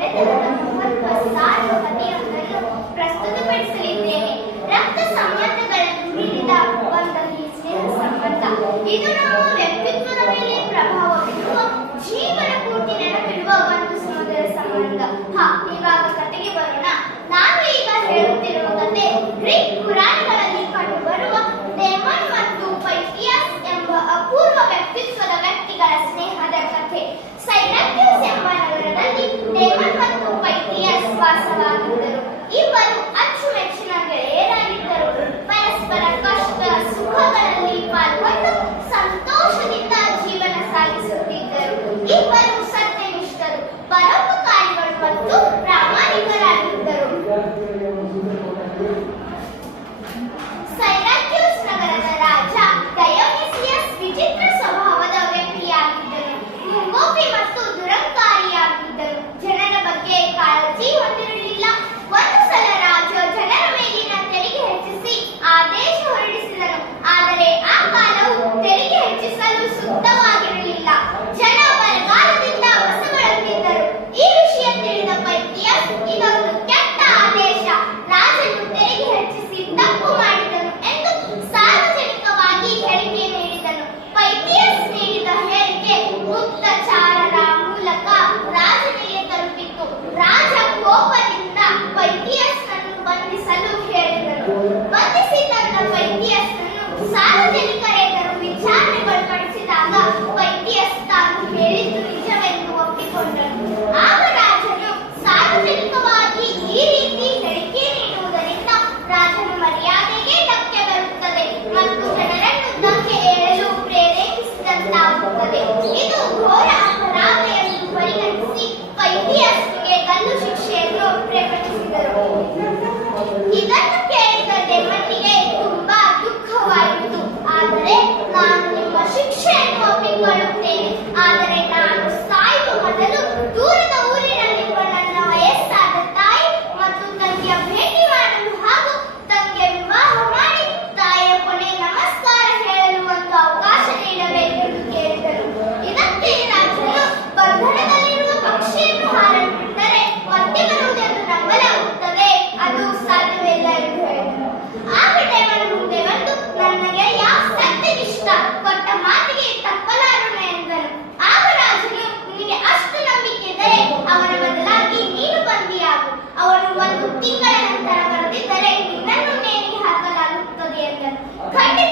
ಕಳೆದ ಮೂವತ್ತು ಸಾಲು ಕಥೆಯೊಂದನ್ನು ಪ್ರಸ್ತುತಪಡಿಸಲಿದ್ದೇನೆ ರಕ್ತ ಸಂಬಂಧಗಳನ್ನು ಒಂದು ಸ್ನೇಹ ಇದು ನಮ್ಮ ವ್ಯಕ್ತಿತ್ವದ ಮೇಲೆ सार्वजनिक कार्यक्रम में जाने 我 Kind of